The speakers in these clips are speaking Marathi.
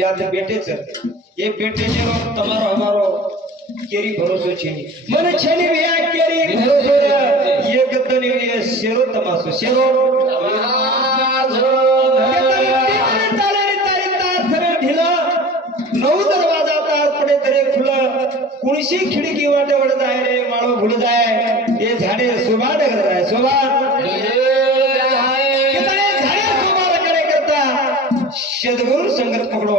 याद बेटे सर ये बेटे जेरो તમારો અમારો કેરી ભરોસો છે મને છે ને વે આ કેરી ભરોસો ये ગતની વે શેરો તમાસો શેરો नऊ दरवाजा तार पडे तरे खुला कुणशी खिडकी वाटे वड जाय रे माळो भुल जाय ये झाडे शोभा डगर जाय शोभा कितने झाडे शोभा करे करता सद्गुरु संगत पकडो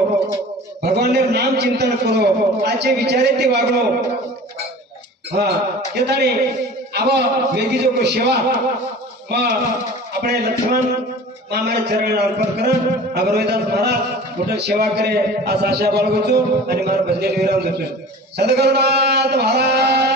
भगवान ने नाम चिंतन करो आचे विचारे ते वागलो हां कितने आवा वेगी जो को सेवा अपने लक्ष्मण हमारे चरण अर्पण कर अगरवेदास महाराज मोठं सेवा करे आज आशा बाळगतो आणि मारा भजन विराम देतो सद्गुरुनाथ महाराज